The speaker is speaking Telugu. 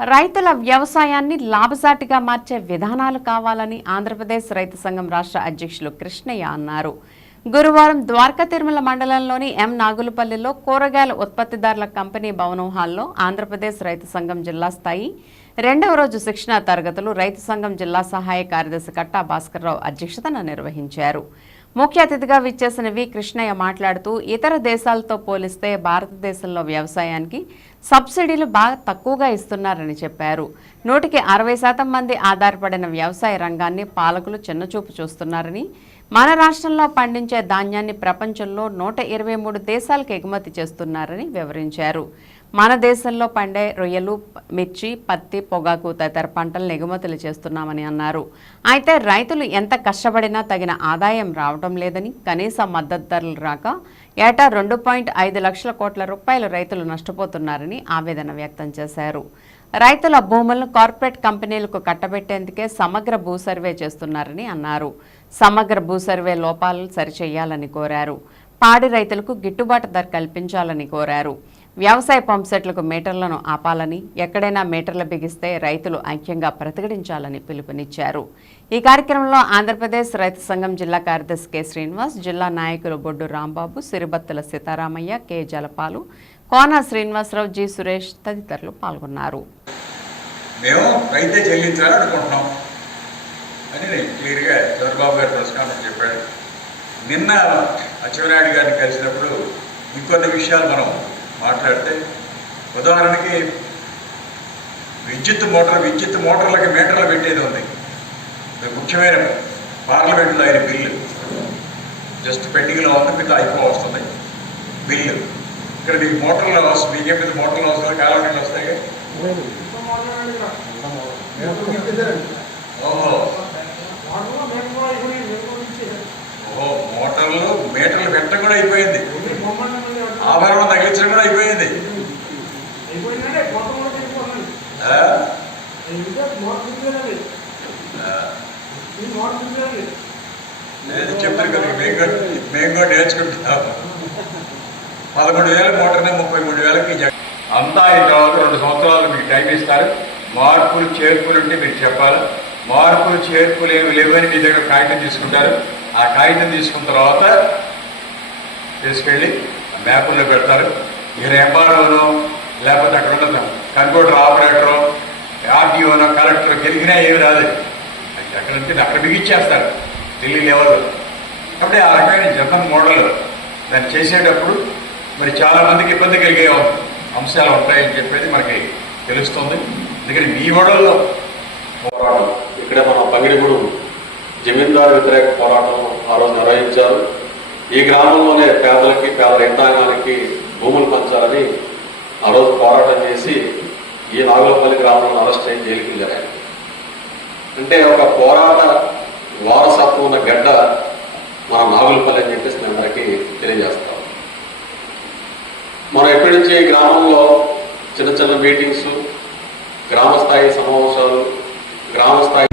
రైతుల వ్యవసాయాన్ని లాభసాటిగా మార్చే విధానాలు కావాలని ఆంధ్రప్రదేశ్ రైతు సంఘం రాష్ట్ర అధ్యక్షులు కృష్ణయ్య అన్నారు. గురువారం ద్వారకా తిరుమల మండలంలోని ఎం నాగులపల్లిలో కూరగాయల ఉత్పత్తిదారుల కంపెనీ భవనం హాల్లో ఆంధ్రప్రదేశ్ రైతు సంఘం జిల్లా స్థాయి రెండవ రోజు శిక్షణా తరగతులు రైతు సంఘం జిల్లా సహాయ కార్యదర్శి కట్టా భాస్కర్రావు అధ్యక్షతన నిర్వహించారు. ముఖ్య అతిథిగా విచ్చేసిన వి కృష్ణయ్య మాట్లాడుతూ ఇతర దేశాలతో పోలిస్తే భారతదేశంలో వ్యవసాయానికి సబ్సిడీలు బాగా తక్కువగా ఇస్తున్నారని చెప్పారు. నూటికి అరవై శాతం మంది ఆధారపడిన వ్యవసాయ రంగాన్ని పాలకులు చిన్నచూపు చూస్తున్నారని మన రాష్ట్రంలో పండించే ధాన్యాన్ని ప్రపంచంలో నూట ఇరవై మూడు దేశాలకు ఎగుమతి చేస్తున్నారని వివరించారు. మన దేశంలో పండే రొయ్యలు మిర్చి పత్తి పొగాకు తదితర పంటలను ఎగుమతులు చేస్తున్నామని అన్నారు. అయితే రైతులు ఎంత కష్టపడినా తగిన ఆదాయం రావడం లేదని కనీస మద్దతు ధరలు రాక ఏటా రెండు పాయింట్ ఐదు లక్షల కోట్ల రూపాయలు రైతులు నష్టపోతున్నారని ఆవేదన వ్యక్తం చేశారు. రైతుల భూములను కార్పొరేట్ కంపెనీలకు కట్టబెట్టేందుకే సమగ్ర భూ సర్వే చేస్తున్నారని అన్నారు. సమగ్ర భూ సర్వే లోపాలను సరిచేయాలని కోరారు. పాడి రైతులకు గిట్టుబాటు ధర కల్పించాలని కోరారు. వ్యవసాయ పంప్సెట్లకు మీటర్లను ఆపాలని ఎక్కడైనా మీటర్లు బిగిస్తే రైతులు ఐక్యంగా ప్రతిఘటించాలని పిలుపునిచ్చారు. ఈ కార్యక్రమంలో ఆంధ్రప్రదేశ్ రైతు సంఘం జిల్లా కార్యదర్శి కె. శ్రీనివాస్ జిల్లా నాయకులు బొడ్డు రాంబాబు సిరిబత్తుల సీతారామయ్య కె. జలపాలు కోన శ్రీనివాసరావు జి. సురేష్ తదితరులు పాల్గొన్నారు. మేము రైతే అని నేను క్లియర్గా చంద్రబాబు గారు ప్రెస్ కాన్ఫరెన్స్ చెప్పాడు. నిన్న అచ్చెన్నాయుడు గారిని కలిసినప్పుడు ఇంకొన్ని విషయాలు మనం మాట్లాడితే ఉదాహరణకి విద్యుత్ మోటార్ విద్యుత్ మోటార్లకి మీటర్లు పెట్టేది ఉంది. ముఖ్యమైన పార్లమెంట్లో అయిన బిల్లు. జస్ట్ పెండింగ్లో ఉంది మీకు అయిపో వస్తుంది. బిల్లు. ఇక్కడ మీకు మోటార్లు అవసరం మీకే మీద మోటార్లు అవసరం కాలువ నీళ్ళు వస్తాయి ఓహో ఓహో మోటార్లు మీటర్లు పెట్టడం కూడా అయిపోయింది ఆభరణం తగిలించడం కూడా అయిపోయింది ఆ? ఆ. నేను చెప్పాను కదా మేము కూడా మేము కూడా నేర్చుకుంటున్నాము. పదకొండు వేల మోటార్నే ముప్పై మూడు వేలకి అంతా అయిన తర్వాత రెండు సంవత్సరాలు మీకు టైం ఇస్తారు. మార్పులు చేర్పులు ఉంటే మీరు చెప్పాలి. మార్పులు చేర్పులు ఏమి లేవని మీ దగ్గర కాగితం తీసుకుంటారు. ఆ కాగితం తీసుకున్న తర్వాత తీసుకెళ్ళి మ్యాపుల్లో పెడతారు. ఇక ఎంఆర్ఓనో లేకపోతే అక్కడ ఉన్న కంప్యూటర్ ఆపరేటరో ఆర్టీఓనో కలెక్టర్ గెలిగినా ఏమి రాదు. అది అక్కడ నుంచి అక్కడ ఢిల్లీ లెవెల్లో కాబట్టి ఆ రకమైన జనరల్ మోడల్ దాన్ని చేసేటప్పుడు మరి చాలామందికి ఇబ్బంది కలిగే అంశాలు ఉంటాయని చెప్పేది మనకి తెలుస్తుంది. ఎందుకంటే మీ మోడల్లో పోరాటం ఇక్కడ మన పగిడిగూడు జమీందారు వ్యతిరేక పోరాటం ఆ రోజు నిర్వహించారు. ఈ గ్రామంలోనే పేదలకి పేద రైతాంగానికి భూములు పంచాలని ఆ రోజు పోరాటం చేసి ఈ నాగులపల్లి గ్రామంలో అరెస్ట్ అయ్యి జైలుకి వెళ్ళారు. అంటే ఒక పోరాట వారసత్వం ఉన్న గడ్డ మన నాగులపల్లి అని చెప్పేసి నేను అందరికీ తెలియజేస్తాం మనం ఎప్పటి నుంచి గ్రామంలో చిన్న చిన్న మీటింగ్స్ గ్రామ స్థాయి సమావేశాలు గ్రామ స్థాయి